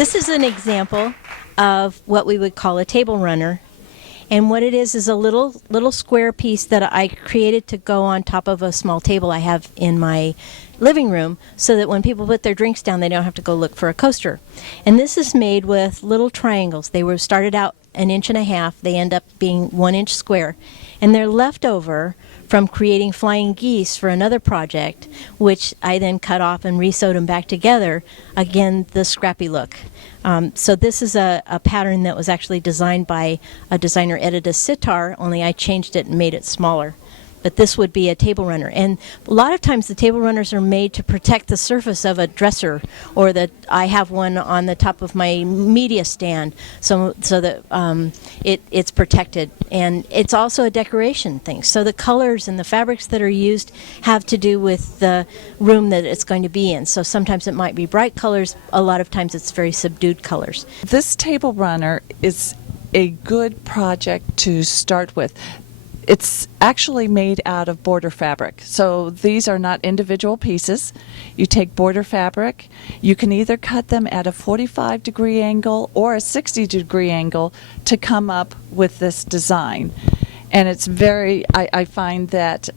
This is an example of what we would call a table runner. And what it is a little square piece that I created to go on top of a small table I have in my living room, so that when people put their drinks down, they don't have to go look for a coaster. And this is made with little triangles. They were started out 1.5 inches. They end up being 1 inch square. And they're left over from creating flying geese for another project, which I then cut off and re-sewed them back together. Again, the scrappy look. So this is a pattern that was actually designed by a designer, Edita Sitar, only I changed it and made it smaller. But this would be a table runner. And a lot of times the table runners are made to protect the surface of a dresser, or that I have one on the top of my media stand, so that it's protected. And it's also a decoration thing. So the colors and the fabrics that are used have to do with the room that it's going to be in. So sometimes it might be bright colors, a lot of times it's very subdued colors. This table runner is a good project to start with. It's actually made out of border fabric. So these are not individual pieces. You take border fabric. You can either cut them at a 45-degree angle or a 60-degree angle to come up with this design. And it's very, I find that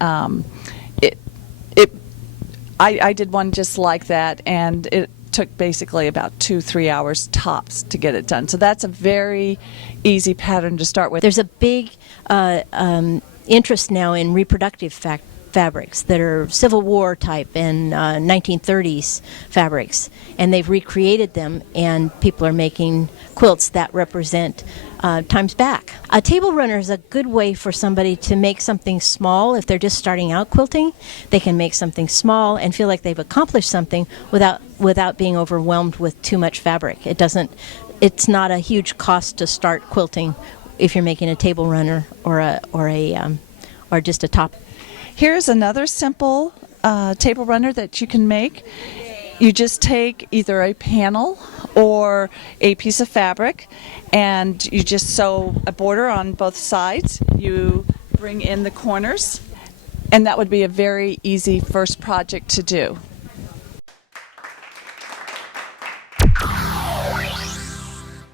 I did one just like that, and it took basically about 2-3 hours tops to get it done. So that's a very easy pattern to start with. There's a big interest now in reproductive fabrics that are Civil War type and 1930s fabrics, and they've recreated them, and people are making quilts that represent times back. A table runner is a good way for somebody to make something small. If they're just starting out quilting, they can make something small and feel like they've accomplished something without being overwhelmed with too much fabric. It's not a huge cost to start quilting if you're making a table runner or just a top. Here's another simple table runner that you can make. You just take either a panel or a piece of fabric, and you just sew a border on both sides. You bring in the corners, and that would be a very easy first project to do.